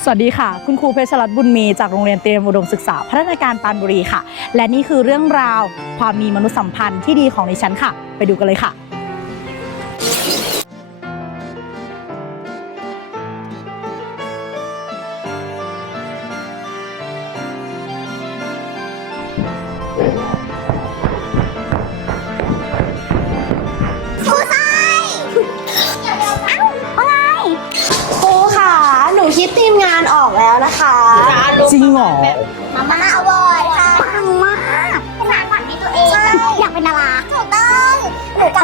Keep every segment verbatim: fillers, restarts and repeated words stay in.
สวัสดีค่ะคุณครูเพชรรัตน์บุญมีจากโรงเรียนเตรียมอุดมศึกษาพัฒนาการปรานบุรีค่ะและนี่คือเรื่องราวความมีมนุษยสัมพันธ์ที่ดีของดิฉันค่ะไปดูกันเลยค่ะครูทรายเอ้าอะไรครูค่ะหนูคิดทีมงานออกแล้วนะคะจริงเหรอมาม่าอร่อยค่ะปังมากเป็นงานฝันในตัวเองใช่อยากเป็นดาราถูกต้องหนูกับ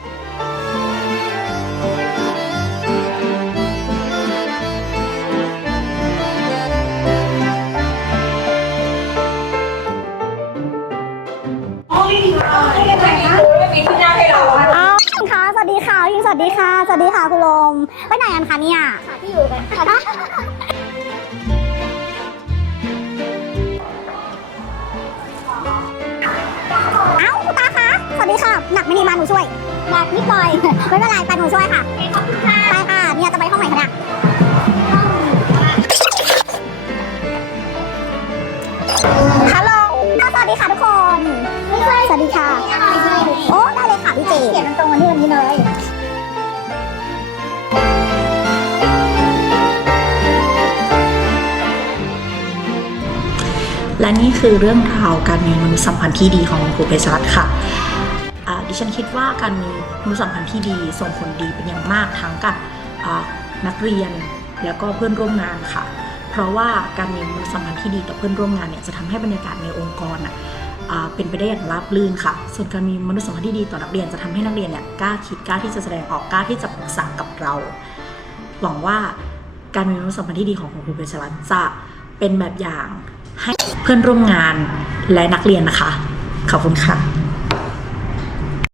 อ้าวค่ะสวัสดีค่ะพี่สวัสดีค่ะสวัสดีค่ะคุณลมไปไหนกันคะเนี่ยที่อยู่กันค่ะเอ้าคุณตาคะสวัสดีค่ะหนักไม่ดีมาหนูช่วยหนักนิดหน่อยไม่เป็นไรไปหนูช่วยค่ะขอบคุณค่ะไปค่ะเนี่ยจะไปห้องไหนคะเนี่ยฮัลโหลสวัสดีค่ะทุกคนสวัสดีค่ะโอ้ได้เลยค่ะพี่เจเขียนตรงวันนี้วันนี้เลยและนี่คือเรื่องราวการมีมนุษยสัมพันธ์ที่ดีของครูเพชรรัตน์ค่ะดิฉันคิดว่าการมีมนุษยสัมพันธ์ที่ดีส่งผลดีเป็นอย่างมากทั้งกับนักเรียนแล้วก็เพื่อนร่วมงานค่ะเพราะว่าการมีมนุษยสัมพันธ์ที่ดีต่อเพื่อนร่วมงานเนี่ยจะทำให้บรรยากาศในองค์กรอ่ะเป็นไปได้อย่างราบรื่นค่ะส่วนการมีมนุษยสัมพันธ์ที่ดีต่อนักเรียนจะทำให้นักเรียนเนี่ยกล้าคิดกล้าที่จะแสดงออกกล้าที่จะปรึกษากับเราหวังว่าการมีมนุษยสัมพันธ์ที่ดีของครูเพชรรัตน์จะเป็นแบบอย่างให้เพื่อนร่วมงานและนักเรียนนะคะขอบคุณค่ะ